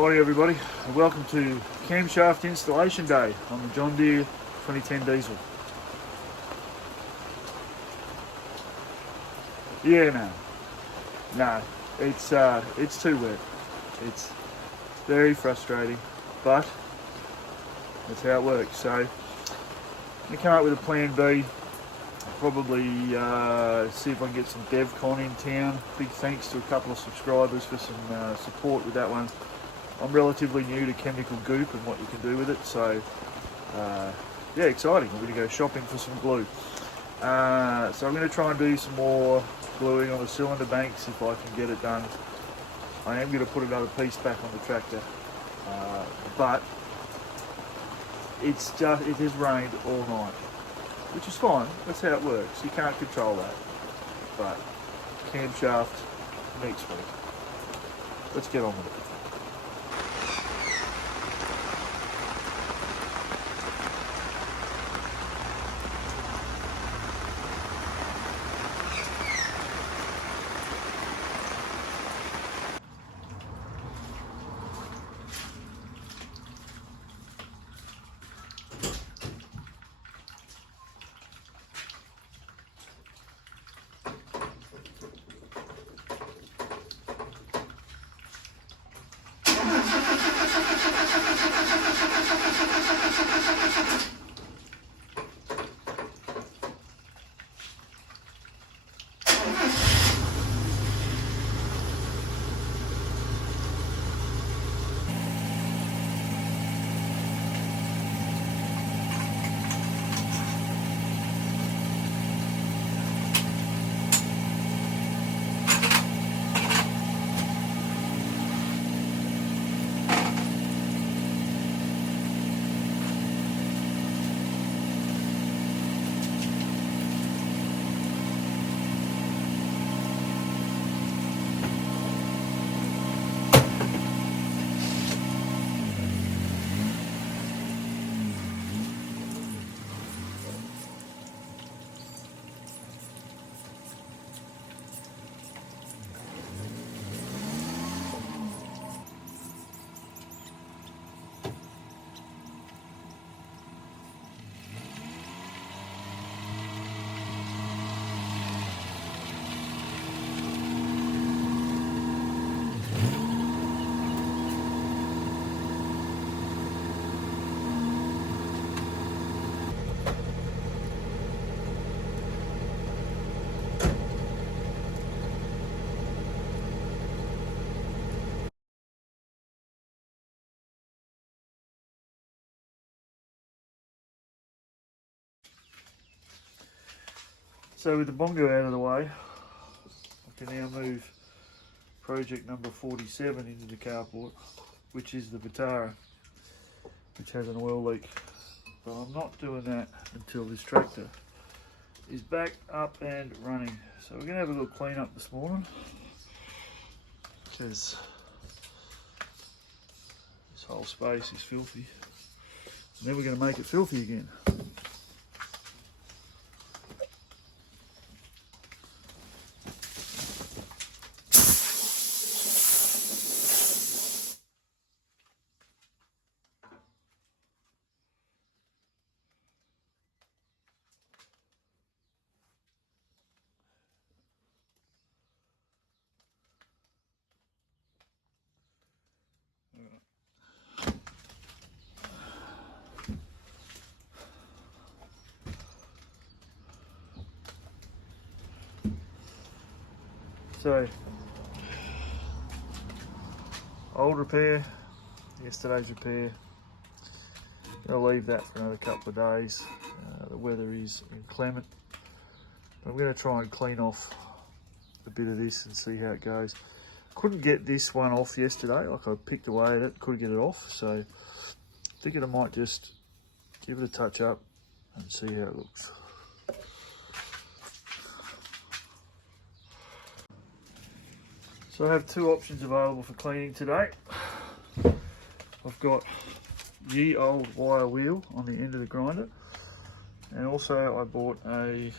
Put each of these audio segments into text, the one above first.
Morning everybody, and welcome to camshaft installation day on the John Deere 2010 diesel. Yeah, no, it's too wet. It's very frustrating, but that's how it works. So I'm gonna come up with a plan B. Probably see if I can get some DevCon in town. Big thanks to a couple of subscribers for some support with that one. I'm relatively new to chemical goop and what you can do with it, so yeah, exciting. I'm going to go shopping for some glue. So I'm going to try and do some more gluing on the cylinder banks if I can get it done. I am going to put another piece back on the tractor, but it has rained all night, which is fine. That's how it works. You can't control that. But camshaft next week. Let's get on with it. So with the bongo out of the way, I can now move project number 47 into the carport, which is the Vitara, which has an oil leak. But I'm not doing that until this tractor is back up and running. So we're going to have a little clean up this morning, because this whole space is filthy. And then we're going to make it filthy again. So, old repair, yesterday's repair. I'll leave that for another couple of days. The weather is inclement. I'm going to try and clean off a bit of this and see how it goes. Couldn't get this one off yesterday, like I picked away at it, couldn't get it off. So, thinking I might just give it a touch up and see how it looks. So I have two options available for cleaning today. I've got ye old wire wheel on the end of the grinder, and also I bought a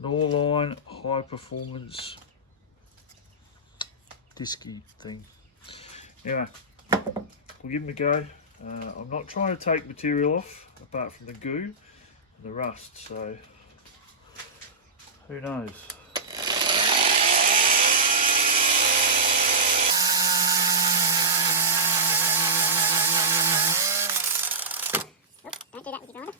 Norline high performance disky thing. Anyway, we'll give them a go. I'm not trying to take material off apart from the goo and the rust, so who knows. Don't do that with your grinder.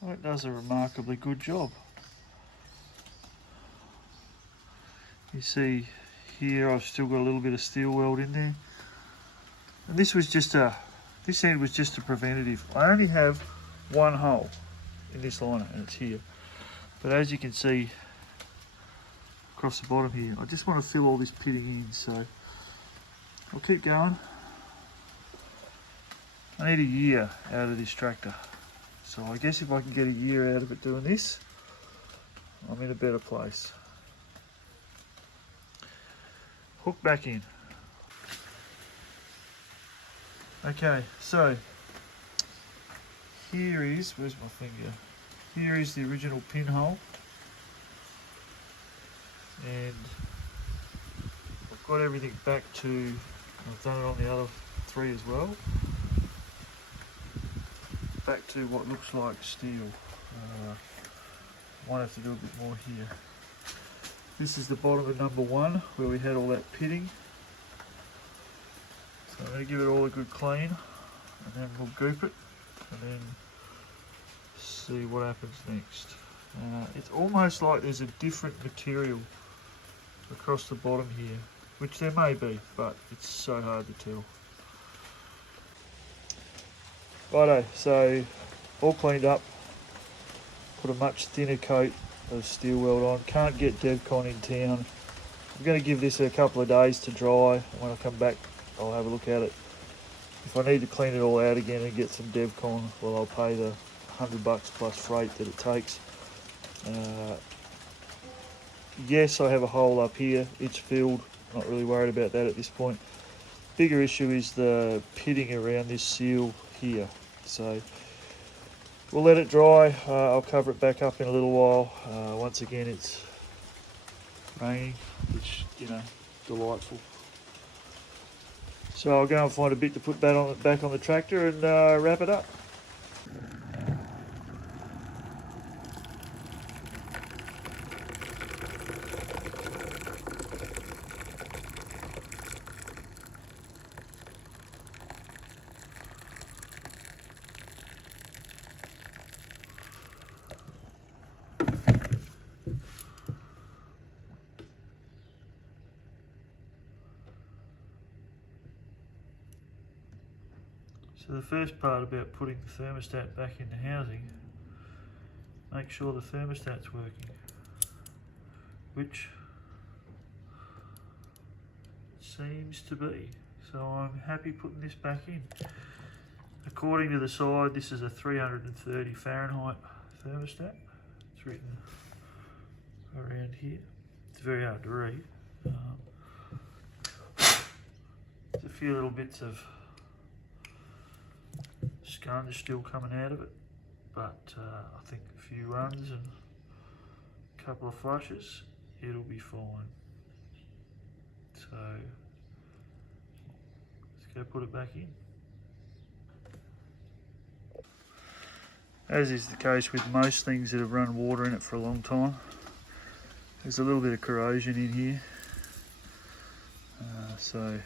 Well, it does a remarkably good job. You see here I've still got a little bit of steel weld in there. And this end was just a preventative. I only have one hole in this liner and it's here. But as you can see across the bottom here, I just want to fill all this pitting in, so I'll keep going. I need a year out of this tractor. So I guess if I can get a year out of it doing this, I'm in a better place. Hook back in. Okay, so here is, where's my finger? Here is the original pinhole. And I've got everything back to, I've done it on the other three as well. Back to what looks like steel. Might have to do a bit more here. This is the bottom of number one where we had all that pitting. So I'm going to give it all a good clean and then we'll goop it and then see what happens next. It's almost like there's a different material across the bottom here, which there may be, but it's so hard to tell. Righto, so all cleaned up, put a much thinner coat of steel weld on. Can't get DevCon in town. I'm going to give this a couple of days to dry. When I come back I'll have a look at it. If I need to clean it all out again and get some DevCon, well, I'll pay the $100 plus freight that it takes. Yes, I have a hole up here, it's filled, not really worried about that at this point. Bigger issue is the pitting around this seal here. So we'll let it dry. I'll cover it back up in a little while. Once again, it's raining, which, you know, delightful. So I'll go and find a bit to put back on the tractor and wrap it up. So the first part about putting the thermostat back in the housing, make sure the thermostat's working, which seems to be. So I'm happy putting this back in. According to the side, this is a 330 Fahrenheit thermostat. It's written around here. It's very hard to read. There's a few little bits of scunge still coming out of it, but I think a few runs and a couple of flushes, it'll be fine. So let's go put it back in. As is the case with most things that have run water in it for a long time, there's a little bit of corrosion in here. So,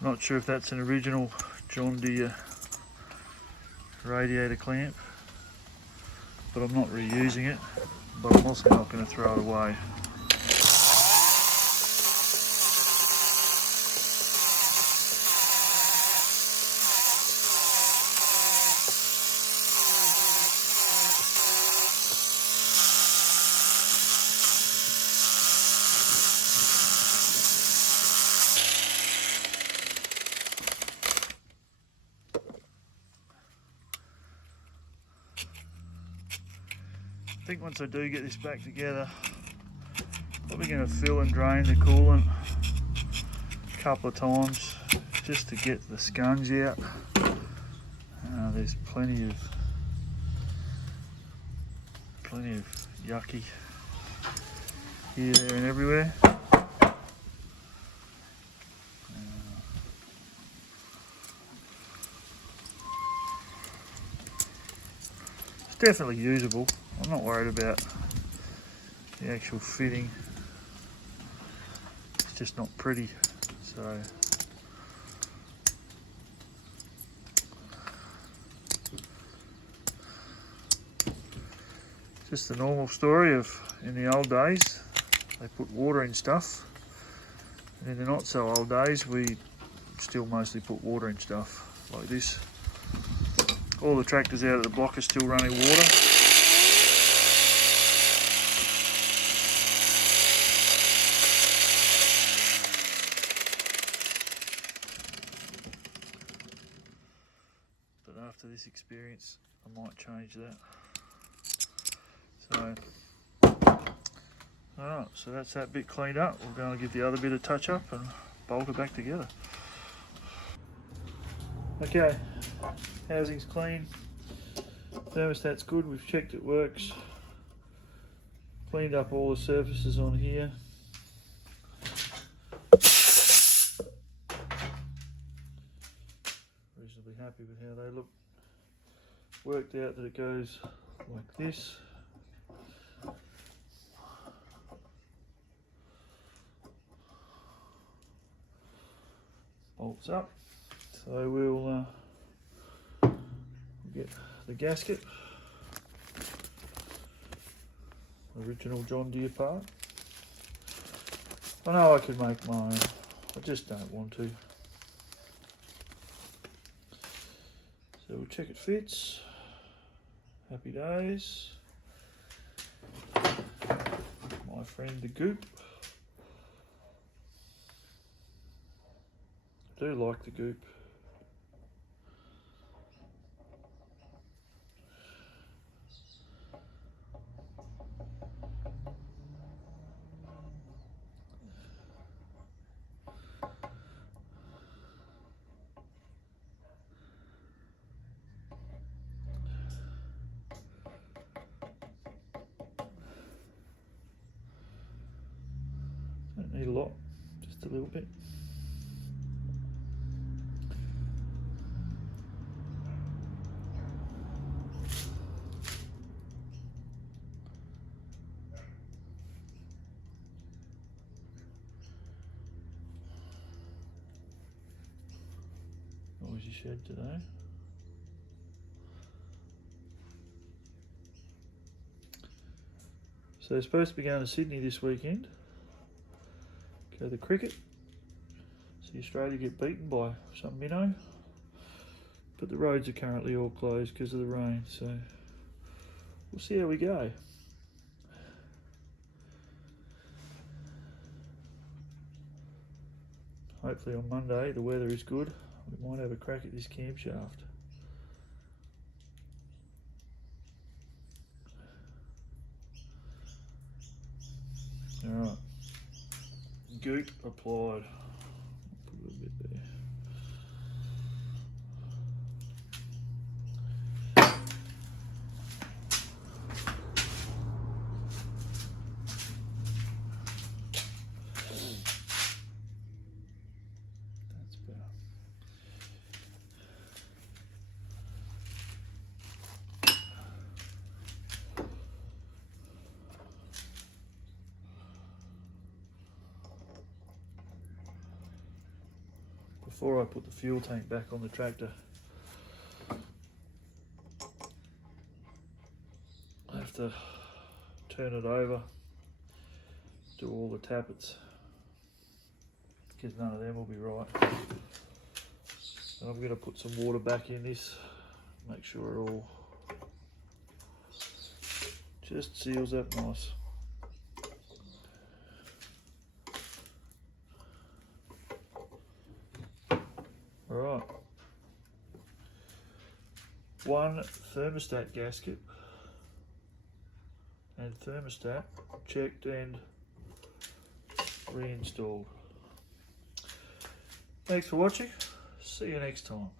not sure if that's an original John Deere radiator clamp, but I'm not reusing it, but I'm also not going to throw it away. I think once I do get this back together, probably going to fill and drain the coolant a couple of times just to get the skunge out. There's plenty of yucky here, there and everywhere. It's definitely usable. I'm not worried about the actual fitting. It's just not pretty, so just the normal story of in the old days they put water in stuff, and in the not so old days we still mostly put water in stuff like this. All the tractors out of the block are still running water. But after this experience, I might change that. So, alright, so that's that bit cleaned up. We're going to give the other bit a touch up and bolt it back together. Okay, housing's clean, thermostat's good, we've checked it works, cleaned up all the surfaces on here. Reasonably happy with how they look. Worked out that it goes like this. Bolts up. So we'll get the gasket, original John Deere part. I know I could make my own, I just don't want to. So we'll check it fits. Happy days. My friend the Goop. I do like the Goop. Don't need a lot, just a little bit. Noisy shed today. So they're supposed to be going to Sydney this weekend. Go to the cricket. See Australia get beaten by some minnow. But the roads are currently all closed because of the rain, so we'll see how we go. Hopefully on Monday the weather is good. We might have a crack at this camshaft. Alright, goop applied. Put a little bit there. That's better. before I put the fuel tank back on the tractor, I have to turn it over, do all the tappets, because none of them will be right. And I'm going to put some water back in this, make sure it all just seals up nice. Alright, one thermostat gasket and thermostat checked and reinstalled. Thanks for watching, see you next time.